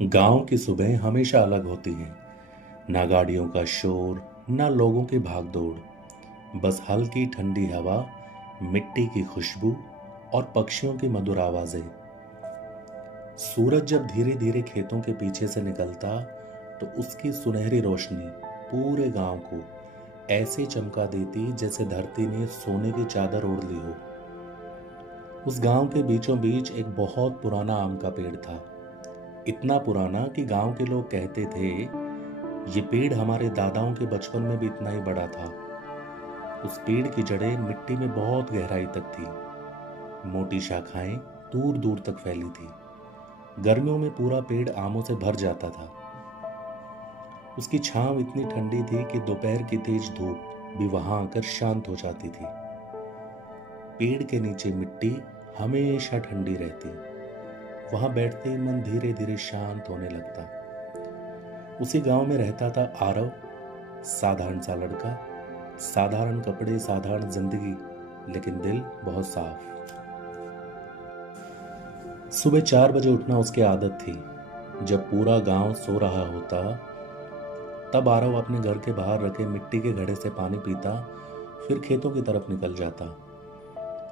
गांव की सुबह हमेशा अलग होती है। ना गाड़ियों का शोर, ना लोगों की भागदौड़। बस हल्की ठंडी हवा, मिट्टी की खुशबू और पक्षियों की मधुर आवाजें। सूरज जब धीरे धीरे खेतों के पीछे से निकलता तो उसकी सुनहरी रोशनी पूरे गांव को ऐसे चमका देती जैसे धरती ने सोने की चादर ओढ़ ली हो। उस गांव के बीचों बीच एक बहुत पुराना आम का पेड़ था। इतना पुराना कि गांव के लोग कहते थे ये पेड़ हमारे दादाओं के बचपन में भी इतना ही बड़ा था। उस पेड़ की जड़ें मिट्टी में बहुत गहराई तक थी। मोटी शाखाएं दूर दूर तक फैली थी। गर्मियों में पूरा पेड़ आमों से भर जाता था। उसकी छांव इतनी ठंडी थी कि दोपहर की तेज धूप भी वहां आकर शांत हो जाती थी। पेड़ के नीचे मिट्टी हमेशा ठंडी रहती। वहां बैठते ही मन धीरे धीरे शांत होने लगता। उसी गांव में रहता था आरव, साधारण सा लड़का, साधारण कपड़े, साधारण जिंदगी, लेकिन दिल बहुत साफ। सुबह 4 बजे उठना उसकी आदत थी। जब पूरा गांव सो रहा होता तब आरव अपने घर के बाहर रखे मिट्टी के घड़े से पानी पीता, फिर खेतों की तरफ निकल जाता।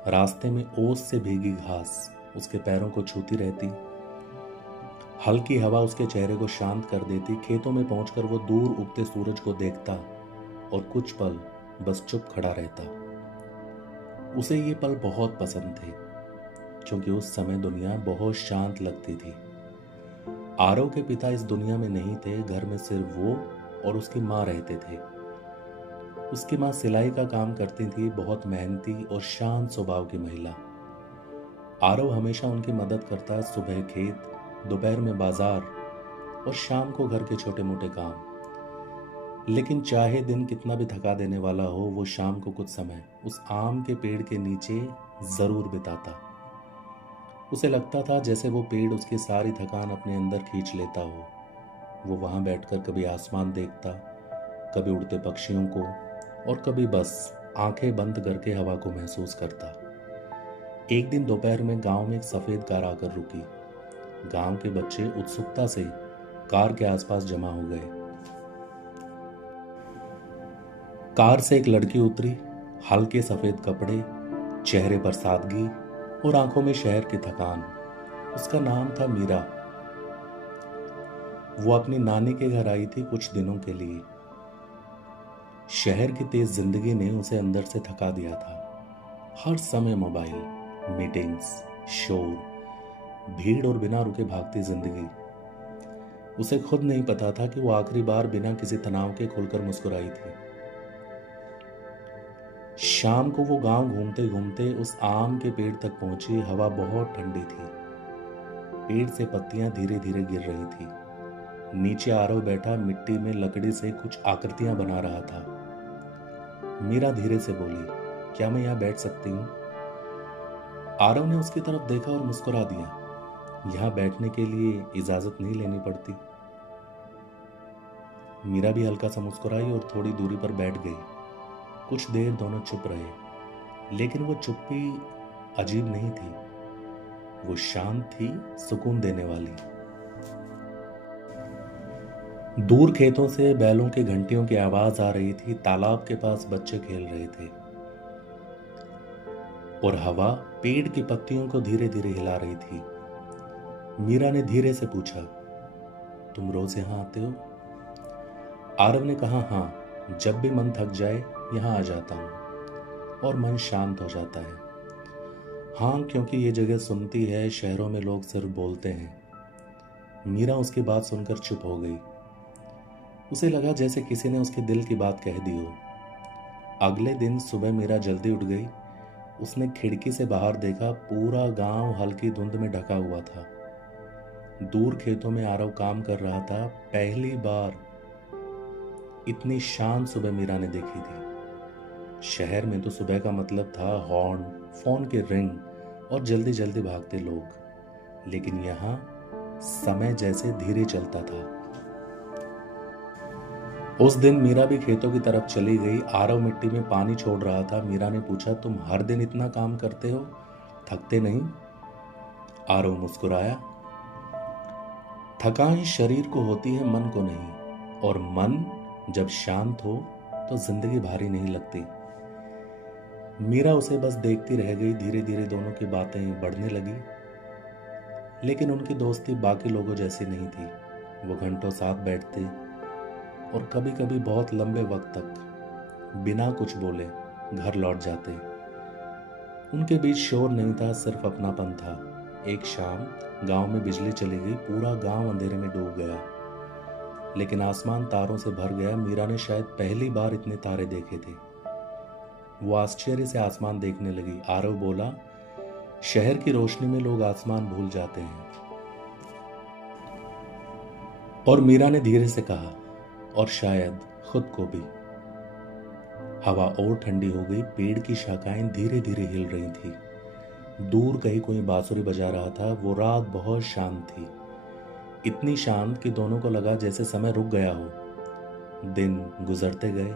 रास्ते में ओस से भीगी घास उसके पैरों को छूती रहती। हल्की हवा उसके चेहरे को शांत कर देती। खेतों में पहुंचकर वो दूर उगते सूरज को देखता और कुछ पल बस चुप खड़ा रहता। उसे ये पल बहुत पसंद थे क्योंकि उस समय दुनिया बहुत शांत लगती थी। आरव के पिता इस दुनिया में नहीं थे। घर में सिर्फ वो और उसकी माँ रहते थे। उसकी माँ सिलाई का काम करती थी, बहुत मेहनती और शांत स्वभाव की महिला। आरव हमेशा उनकी मदद करता, सुबह खेत, दोपहर में बाजार और शाम को घर के छोटे मोटे काम। लेकिन चाहे दिन कितना भी थका देने वाला हो, वो शाम को कुछ समय उस आम के पेड़ के नीचे जरूर बिताता। उसे लगता था जैसे वो पेड़ उसकी सारी थकान अपने अंदर खींच लेता हो। वो वहां बैठकर कभी आसमान देखता, कभी उड़ते पक्षियों को, और कभी बस आंखें बंद करके हवा को महसूस करता। एक दिन दोपहर में गांव में एक सफेद कार आकर रुकी। गांव के बच्चे उत्सुकता से कार के आसपास जमा हो गए। कार से एक लड़की उतरी, हल्के सफेद कपड़े, चेहरे पर सादगी और आंखों में शहर की थकान। उसका नाम था मीरा। वो अपनी नानी के घर आई थी कुछ दिनों के लिए। शहर की तेज जिंदगी ने उसे अंदर से थका दिया था। हर समय मोबाइल, मीटिंग्स, शोर, भीड़ और बिना रुके भागती जिंदगी। उसे खुद नहीं पता था कि वो आखिरी बार बिना किसी तनाव के खुलकर मुस्कुराई थी। शाम को वो गांव घूमते घूमते उस आम के पेड़ तक पहुंची। हवा बहुत ठंडी थी। पेड़ से पत्तियां धीरे धीरे गिर रही थी। नीचे आरव बैठा मिट्टी में लकड़ी से कुछ आकृतियां बना रहा था। मीरा धीरे से बोली, क्या मैं यहाँ बैठ सकती हूँ? आरव ने उसकी तरफ देखा और मुस्कुरा दिया। यहाँ बैठने के लिए इजाजत नहीं लेनी पड़ती। मीरा भी हल्का सा मुस्कुराई और थोड़ी दूरी पर बैठ गई। कुछ देर दोनों चुप रहे, लेकिन वो चुप्पी अजीब नहीं थी। वो शांत थी, सुकून देने वाली। दूर खेतों से बैलों की घंटियों की आवाज आ रही थी। तालाब के पास बच्चे खेल रहे थे और हवा पेड़ की पत्तियों को धीरे धीरे हिला रही थी। मीरा ने धीरे से पूछा, तुम रोज यहाँ आते हो? आरव ने कहा, हाँ, जब भी मन थक जाए यहाँ आ जाता हूँ और मन शांत हो जाता है। हाँ, क्योंकि ये जगह सुनती है, शहरों में लोग सिर्फ बोलते हैं। मीरा उसकी बात सुनकर चुप हो गई। उसे लगा जैसे किसी ने उसके दिल की बात कह दी हो। अगले दिन सुबह मीरा जल्दी उठ गई। उसने खिड़की से बाहर देखा, पूरा गांव हल्की धुंध में ढका हुआ था। दूर खेतों में आरव काम कर रहा था। पहली बार इतनी शांत सुबह मीरा ने देखी थी। शहर में तो सुबह का मतलब था हॉर्न, फोन के रिंग और जल्दी जल्दी भागते लोग, लेकिन यहाँ समय जैसे धीरे चलता था। उस दिन मीरा भी खेतों की तरफ चली गई। आरव मिट्टी में पानी छोड़ रहा था। मीरा ने पूछा, तुम हर दिन इतना काम करते हो, थकते नहीं? आरव मुस्कुराया, थकान शरीर को होती है, मन को नहीं। और मन जब शांत हो तो जिंदगी भारी नहीं लगती। मीरा उसे बस देखती रह गई। धीरे धीरे दोनों की बातें बढ़ने लगी, लेकिन उनकी दोस्ती बाकी लोगों जैसी नहीं थी। वो घंटों साथ बैठते और कभी कभी बहुत लंबे वक्त तक बिना कुछ बोले घर लौट जाते। उनके बीच शोर नहीं था, सिर्फ अपनापन था। एक शाम गांव में बिजली चली गई। पूरा गांव अंधेरे में डूब गया, लेकिन आसमान तारों से भर गया। मीरा ने शायद पहली बार इतने तारे देखे थे। वो आश्चर्य से आसमान देखने लगी। आरव बोला, शहर की रोशनी में लोग आसमान भूल जाते हैं। और मीरा ने धीरे से कहा, और शायद खुद को भी। हवा और ठंडी हो गई। पेड़ की शाखाएं धीरे धीरे हिल रही थी। दूर कहीं कोई बांसुरी बजा रहा था। वो रात बहुत शांत थी, इतनी शांत कि दोनों को लगा जैसे समय रुक गया हो। दिन गुजरते गए।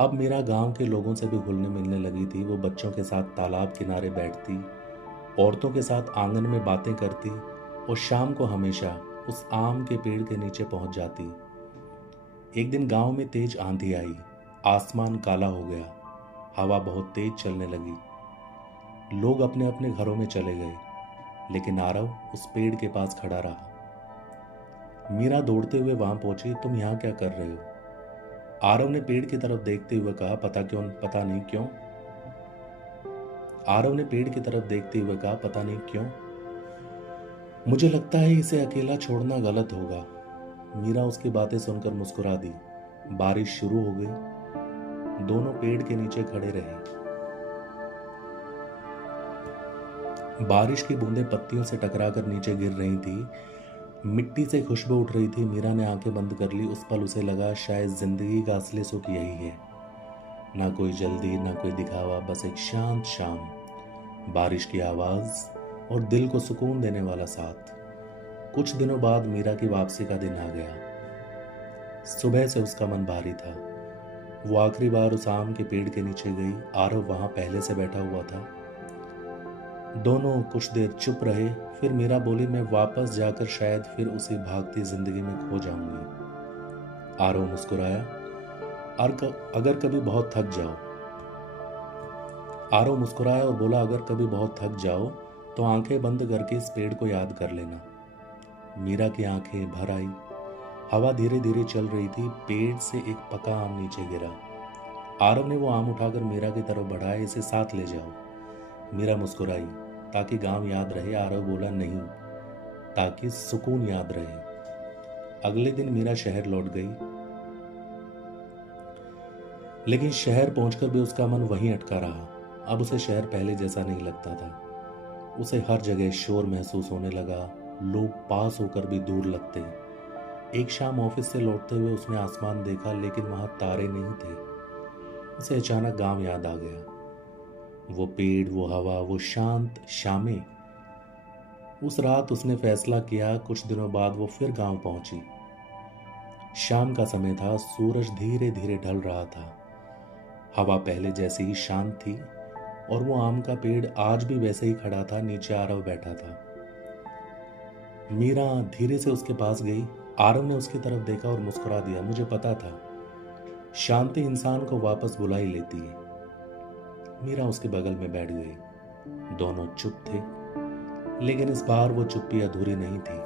अब मीरा गांव के लोगों से भी घुलने मिलने लगी थी। वो बच्चों के साथ तालाब किनारे बैठती, औरतों के साथ आंगन में बातें करती और शाम को हमेशा उस आम के पेड़ के नीचे पहुंच जाती। एक दिन गांव में तेज आंधी आई। आसमान काला हो गया। हवा बहुत तेज चलने लगी। लोग अपने अपने घरों में चले गए, लेकिन आरव उस पेड़ के पास खड़ा रहा। मीरा दौड़ते हुए वहां पहुंची। तुम यहां क्या कर रहे हो? आरव ने पेड़ की तरफ देखते हुए कहा, पता नहीं क्यों। आरव ने पेड़ की तरफ देखते हुए कहा, पता नहीं क्यों, मुझे लगता है इसे अकेला छोड़ना गलत होगा। मीरा उसकी बातें सुनकर मुस्कुरा दी। बारिश शुरू हो गई। दोनों पेड़ के नीचे खड़े रहे। बारिश की बूंदें पत्तियों से टकराकर नीचे गिर रही थी। मिट्टी से खुशबू उठ रही थी। मीरा ने आंखें बंद कर ली। उस पल उसे लगा शायद जिंदगी का असली सुख यही है। ना कोई जल्दी, ना कोई दिखावा, बस एक शांत शाम, बारिश की आवाज और दिल को सुकून देने वाला साथ। कुछ दिनों बाद मीरा की वापसी का दिन आ गया। सुबह से उसका मन भारी था। वो आखिरी बार उस आम के पेड़ के नीचे गई। आरव वहां पहले से बैठा हुआ था। दोनों कुछ देर चुप रहे। फिर मीरा बोली, मैं वापस जाकर शायद फिर उसी भागती जिंदगी में खो जाऊंगी। आरव मुस्कुराया, अगर कभी बहुत थक जाओ। आरव मुस्कुराया और बोला, अगर कभी बहुत थक जाओ तो आंखें बंद करके इस पेड़ को याद कर लेना। मीरा की आंखें भर आई। हवा धीरे धीरे चल रही थी। पेड़ से एक पका आम नीचे गिरा। आरव ने वो आम उठाकर मीरा की तरफ बढ़ाया, इसे साथ ले जाओ। मीरा मुस्कुराई, ताकि गांव याद रहे। आरव बोला, नहीं, ताकि सुकून याद रहे। अगले दिन मीरा शहर लौट गई, लेकिन शहर पहुंचकर भी उसका मन वहीं अटका रहा। अब उसे शहर पहले जैसा नहीं लगता था। उसे हर जगह शोर महसूस होने लगा। लोग पास होकर भी दूर लगते। एक शाम ऑफिस से लौटते हुए उसने आसमान देखा, लेकिन वहां तारे नहीं थे। उसे अचानक गांव याद आ गया। वो पेड़, वो हवा, वो शांत शामें। उस रात उसने फैसला किया। कुछ दिनों बाद वो फिर गांव पहुंची। शाम का समय था। सूरज धीरे धीरे ढल रहा था। हवा पहले जैसी ही शांत थी और वो आम का पेड़ आज भी वैसे ही खड़ा था। नीचे आरव बैठा था। मीरा धीरे से उसके पास गई। आरव ने उसकी तरफ देखा और मुस्कुरा दिया। मुझे पता था, शांति इंसान को वापस बुला ही लेती है। मीरा उसके बगल में बैठ गई। दोनों चुप थे, लेकिन इस बार वो चुप्पी अधूरी नहीं थी।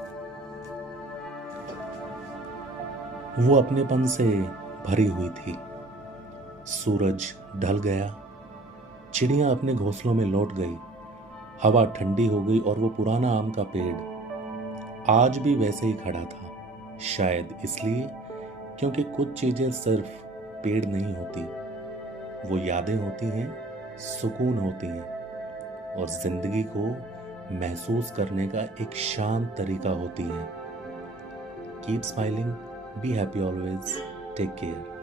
वो अपनेपन से भरी हुई थी। सूरज ढल गया। चिड़ियां अपने घोंसलों में लौट गई। हवा ठंडी हो गई और वो पुराना आम का पेड़ आज भी वैसे ही खड़ा था। शायद इसलिए क्योंकि कुछ चीजें सिर्फ पेड़ नहीं होती, वो यादें होती हैं, सुकून होती हैं और जिंदगी को महसूस करने का एक शांत तरीका होती है। Keep smiling, be happy always, take care.